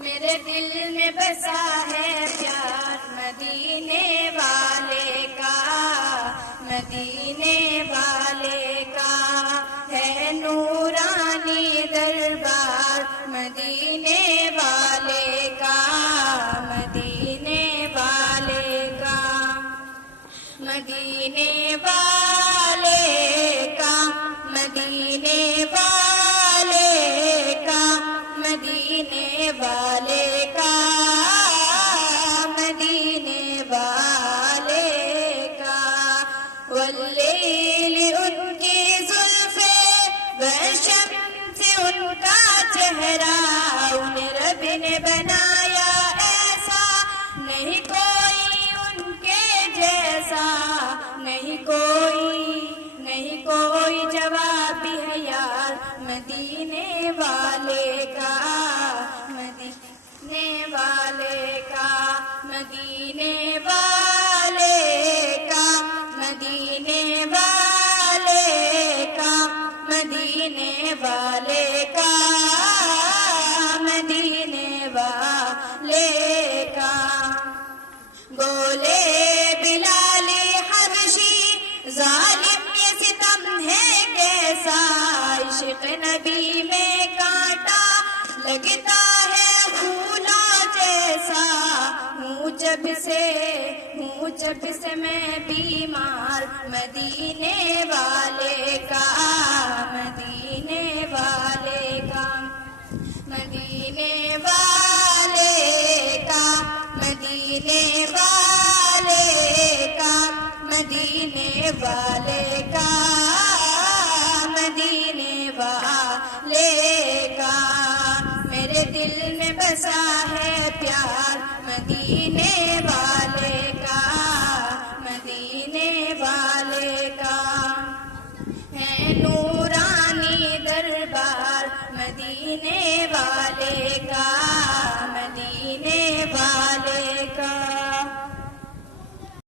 میرے دل میں بسا ہے پیار مدینے والے کا، مدینے والے کا ہے نورانی دربار مدینے والے کا، مدینے والے کا، مدینے والے کا، مدینے والے کا، مدینے والے کا، مدینے والے کا، واللیل ان کی زلفیں والشمس ان کا چہرہ، انہیں رب نے بنایا ایسا نہیں کوئی ان کے جیسا، نہیں کوئی جواب بھی ہے یار مدینے والے کا، مدینے والے کا، مدینے والے کا، مدینے والے کا، مدینے والے کا، مدینے والے کا، بولے بلال حبشی ظالم یہ ستم ہے کیسا، عشق نبی میں کانٹا لگتا ہے پھولوں جیسا، ہوں جب سے میں بیمار مدینے والے کا، مدینے والے کا، مدینے والے کا، مدینے والے کا، مدینے والے کا، مدینے والے کا، میرے دل میں بسا ہے پیار مدینے والے کا، مدینے والے کا ہے نورانی دربار مدینے والے کا،